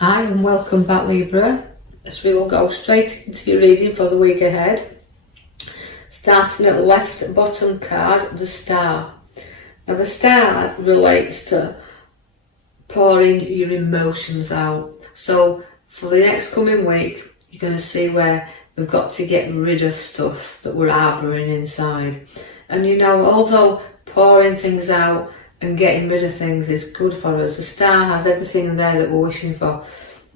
Hi and welcome back, Libra, as we will go straight into your reading for the week ahead. Starting at left bottom card, the Star. Now the Star relates to pouring your emotions out. So for the next coming week, you're going to see where we've got to get rid of stuff that we're harbouring inside. And you know, although pouring things out and getting rid of things is good for us, the Star has everything in there that we're wishing for,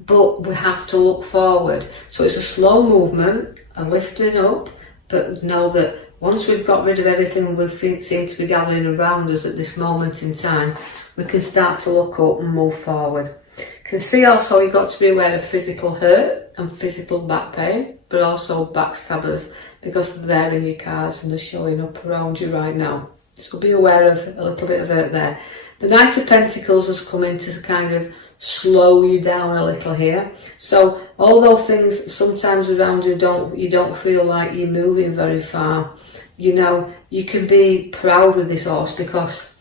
but we have to look forward. So it's a slow movement, a lifting up, but know that once we've got rid of everything we think seem to be gathering around us at this moment in time, we can start to look up and move forward. You can see also you've got to be aware of physical hurt and physical back pain, but also backstabbers, because they're there in your cards and they're showing up around you right now. So be aware of a little bit of hurt there. The Knight of Pentacles has come in to kind of slow you down a little here. So although things sometimes around you don't feel like you're moving very far, you know, you can be proud with this horse, because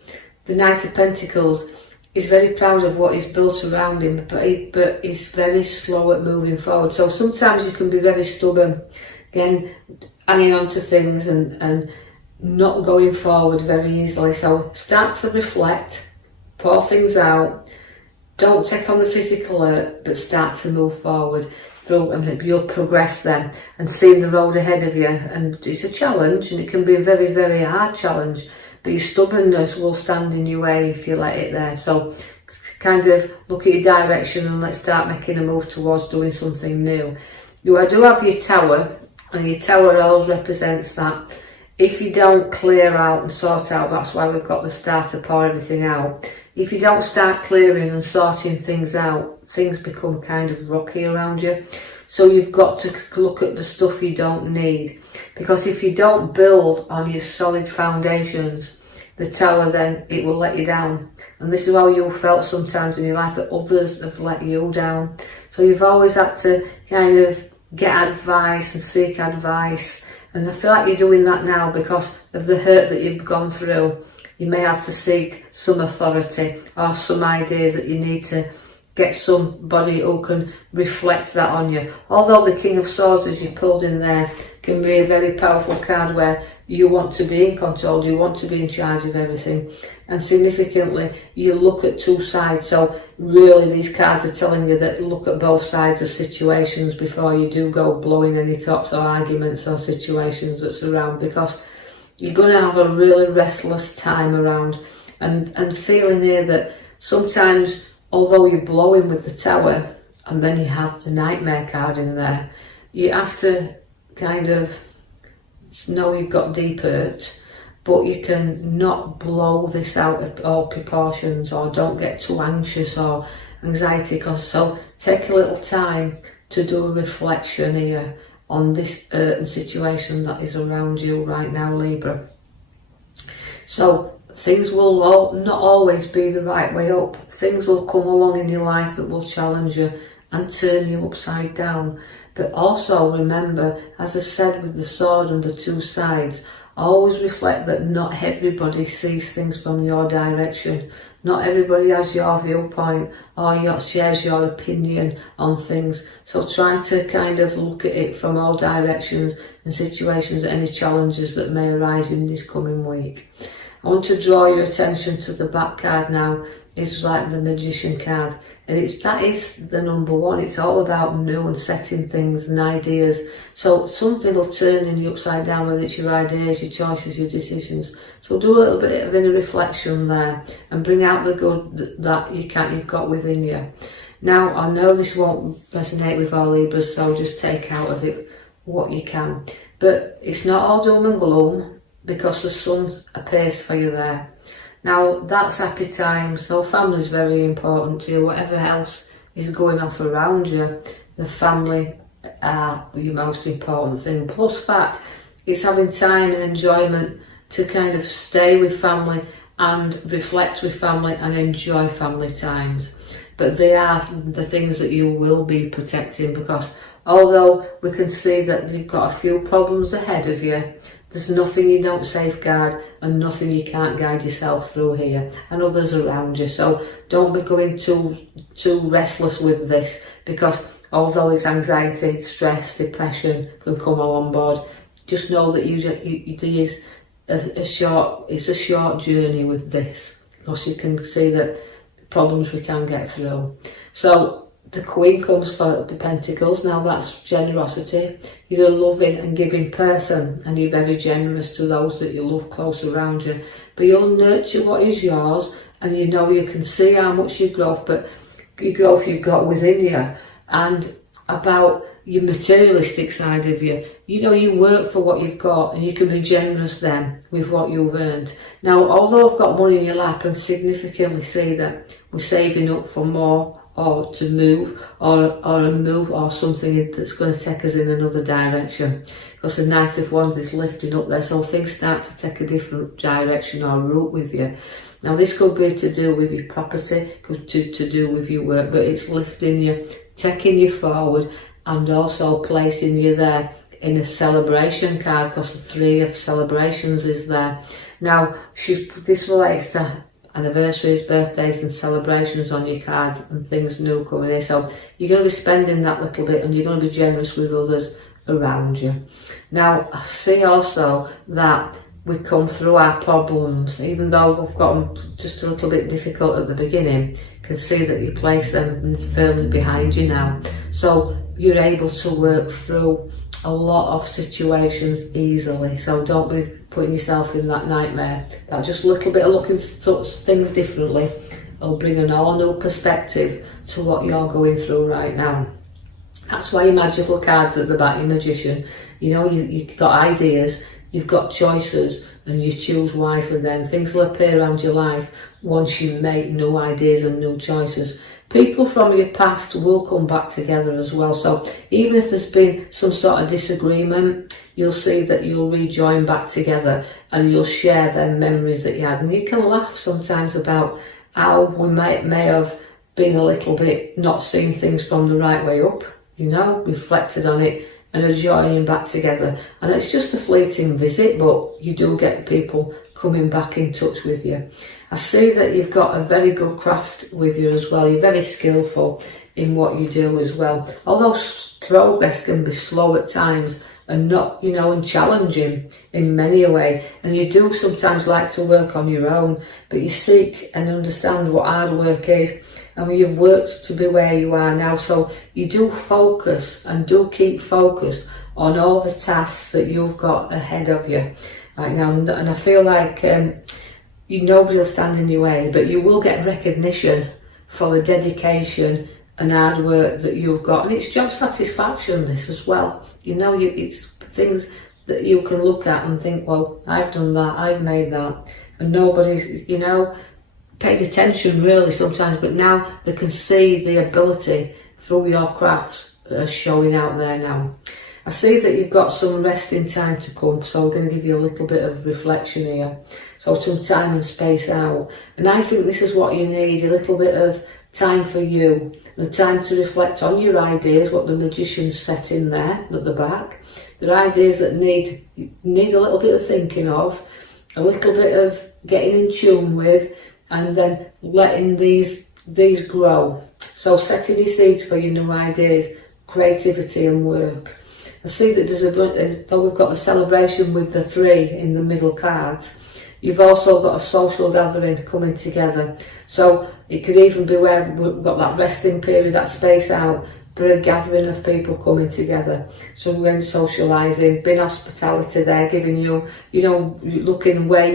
the Knight of Pentacles is very proud of what he's built around him, but he's very slow at moving forward. So sometimes you can be very stubborn, again, hanging on to things and not going forward very easily. So start to reflect, pour things out, don't take on the physical hurt, but start to move forward through, and you'll progress then, and seeing the road ahead of you. And it's a challenge, and it can be a very, very hard challenge, but your stubbornness will stand in your way if you let it there. So kind of look at your direction and let's start making a move towards doing something new. You do have your Tower, and your Tower always represents that if you don't clear out and sort out, that's why we've got the Star to pour everything out. If you don't start clearing and sorting things out, things become kind of rocky around you. So you've got to look at the stuff you don't need, because if you don't build on your solid foundations, the Tower, then it will let you down. And this is how you've felt sometimes in your life, that others have let you down. So you've always had to kind of get advice and seek advice. And I feel like you're doing that now because of the hurt that you've gone through. You may have to seek some authority or some ideas that you need to get somebody who can reflect that on you. Although the King of Swords, as you pulled in there, can be a very powerful card where you want to be in control, you want to be in charge of everything. And significantly, you look at two sides. So really these cards are telling you that look at both sides of situations before you do go blowing any tops or arguments or situations that surround, because you're going to have a really restless time around, and feeling here that sometimes, although you're blowing with the Tower and then you have the Nightmare card in there, you have to kind of know you've got deep hurt, but you can not blow this out of all proportions, or don't get too anxious or anxiety. So take a little time to do a reflection here on this situation that is around you right now, Libra. So things will not always be the right way up. Things will come along in your life that will challenge you and turn you upside down. But also remember, as I said with the sword and the two sides, always reflect that not everybody sees things from your direction. Not everybody has your viewpoint or shares your opinion on things. So try to kind of look at it from all directions and situations, any challenges that may arise in this coming week. I want to draw your attention to the back card now. It's like the Magician card, and that is the number one. It's all about new and setting things and ideas. So something will turn in you upside down, whether it's your ideas, your choices, your decisions. So do a little bit of inner reflection there and bring out the good that you've got within you. Now, I know this won't resonate with all Libras, so just take out of it what you can. But it's not all doom and gloom, because the Sun appears for you there. Now, that's happy times, so family is very important to you. Whatever else is going off around you, the family are your most important thing. Plus fact, it's having time and enjoyment to kind of stay with family and reflect with family and enjoy family times. but they are the things that you will be protecting, because although we can see that you've got a few problems ahead of you, there's nothing you don't safeguard and nothing you can't guide yourself through here, and others around you. So don't be going too restless with this, because although it's anxiety, stress, depression can come on board, just know that it's a short journey with this, because you can see that problems we can get through. So the Queen comes for the Pentacles. Now that's generosity. You're a loving and giving person, and you're very generous to those that you love close around you. But you'll nurture what is yours, and you know you can see how much you've got within you, and about your materialistic side of you. You know you work for what you've got, and you can be generous then with what you've earned. Now, although I've got money in your lap, and significantly see that we're saving up for more, or to move, or a move, or something that's going to take us in another direction, because the Knight of Wands is lifting up there, so things start to take a different direction or route with you. Now this could be to do with your property, could to do with your work, but it's lifting you, taking you forward, and also placing you there in a celebration card, because the 3 of celebrations is there. Now this relates to anniversaries, birthdays and celebrations on your cards, and things new coming in. So you're going to be spending that little bit, and you're going to be generous with others around you. Now I see also that we come through our problems, even though we've got them just a little bit difficult at the beginning, can see that you place them firmly behind you now. So you're able to work through a lot of situations easily. So don't be putting yourself in that nightmare. That just a little bit of looking at things differently will bring an all new perspective to what you're going through right now. That's why your magical cards at the back, your magician, you know, you've got ideas, you've got choices, and you choose wisely. Then things will appear around your life once you make new ideas and new choices. People from your past will come back together as well. So even if there's been some sort of disagreement, you'll see that you'll rejoin back together, and you'll share them memories that you had. And you can laugh sometimes about how we may have been a little bit not seeing things from the right way up, you know, reflected on it, and are joining back together. And it's just a fleeting visit, but you do get people coming back in touch with you. I see that you've got a very good craft with you as well. You're very skillful in what you do as well. Although progress can be slow at times, and not, you know, and challenging in many a way. And you do sometimes like to work on your own, but you seek and understand what hard work is. And you've worked to be where you are now, so you do focus and do keep focused on all the tasks that you've got ahead of you right now. And I feel like nobody will stand in your way, but you will get recognition for the dedication and hard work that you've got. And it's job satisfaction, this as well. You know, it's things that you can look at and think, well, I've done that, I've made that, and nobody's, you know, paid attention really sometimes, but now they can see the ability through your crafts that are showing out there now. I see that you've got some resting time to come, so we're going to give you a little bit of reflection here. So some time and space out. And I think this is what you need, a little bit of time for you, the time to reflect on your ideas, what the magician's set in there at the back. They're ideas that need a little bit of thinking of, a little bit of getting in tune with, and then letting these grow. So setting your seeds for your new ideas, creativity and work. I see that though we've got the celebration with the 3 in the middle cards, you've also got a social gathering coming together. So it could even be where we've got that resting period, that space out, but a gathering of people coming together. So when socialising, being hospitality there, giving you, you know, looking where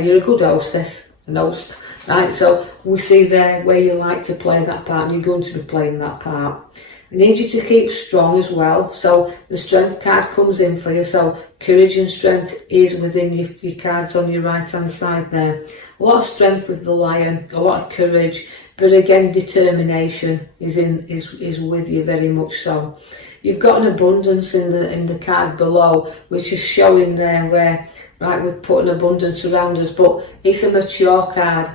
you're a good hostess, an host, right? So we see there where you like to play that part, and you're going to be playing that part. I need you to keep strong as well. So the strength card comes in for you. So courage and strength is within your cards on your right hand side there. A lot of strength with the lion, a lot of courage, but again determination is with you very much so. You've got an abundance in the card below, which is showing there where, right, we've put an abundance around us, but it's a mature card.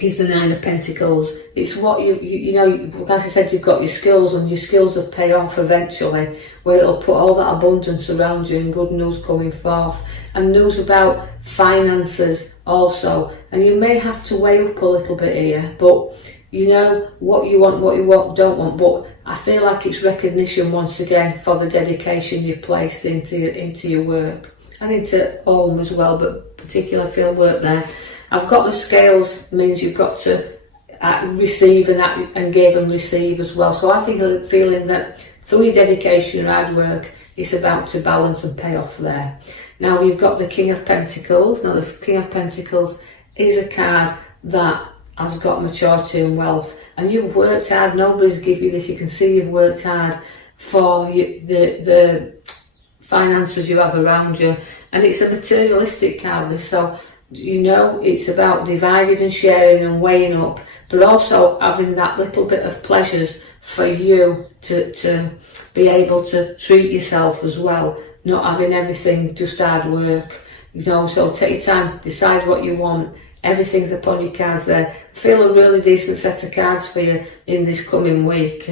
is the Nine of Pentacles. It's what you know, as I said, you've got your skills, and your skills will pay off eventually, where it'll put all that abundance around you and good news coming forth, and news about finances also. And you may have to weigh up a little bit here, but you know what you want, don't want. But I feel like it's recognition once again for the dedication you've placed into your work, and into home as well, but particularly field work there. I've got the scales, means you've got to receive and give and receive as well. So I think feeling that through your dedication and hard work, it's about to balance and pay off there. Now you've got the King of Pentacles. Now the King of Pentacles is a card that has got maturity and wealth, and you've worked hard. Nobody's give you this. You can see you've worked hard for the finances you have around you, and it's a materialistic card, this. So you know, it's about dividing and sharing and weighing up, but also having that little bit of pleasures for you to be able to treat yourself as well, not having everything just hard work, you know. So take your time, decide what you want. Everything's upon your cards there. Feel a really decent set of cards for you in this coming week,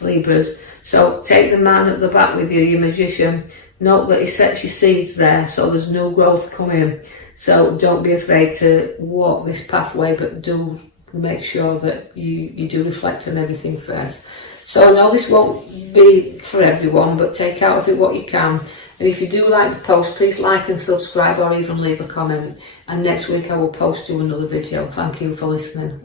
Libras. So take the man at the back with you, your Magician. Note that he sets your seeds there, so there's no growth coming. So don't be afraid to walk this pathway, but do make sure that you do reflect on everything first. So I know this won't be for everyone, but take out of it what you can. And if you do like the post, please like and subscribe, or even leave a comment. And next week I will post you another video. Thank you for listening.